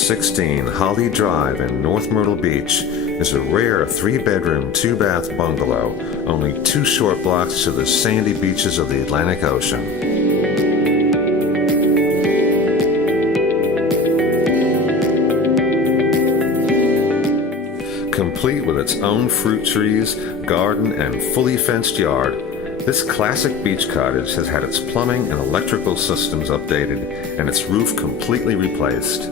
116 Holly Drive in North Myrtle Beach is a rare 3-bedroom, 2-bath bungalow, only 2 short blocks to the sandy beaches of the Atlantic Ocean. Complete with its own fruit trees, garden, and fully fenced yard, this classic beach cottage has had its plumbing and electrical systems updated and its roof completely replaced.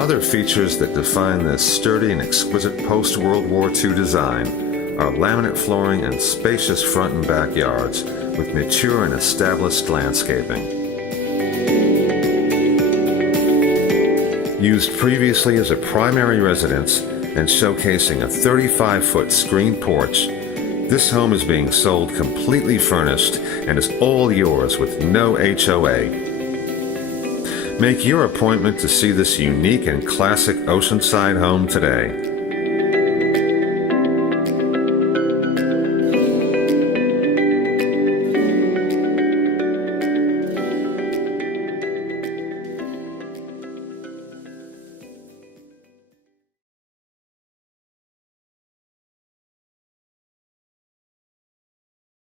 Other features that define this sturdy and exquisite post-World War II design are laminate flooring and spacious front and backyards with mature and established landscaping. Used previously as a primary residence and showcasing a 35-foot screened porch, this home is being sold completely furnished and is all yours with no HOA. Make your appointment to see this unique and classic oceanside home today.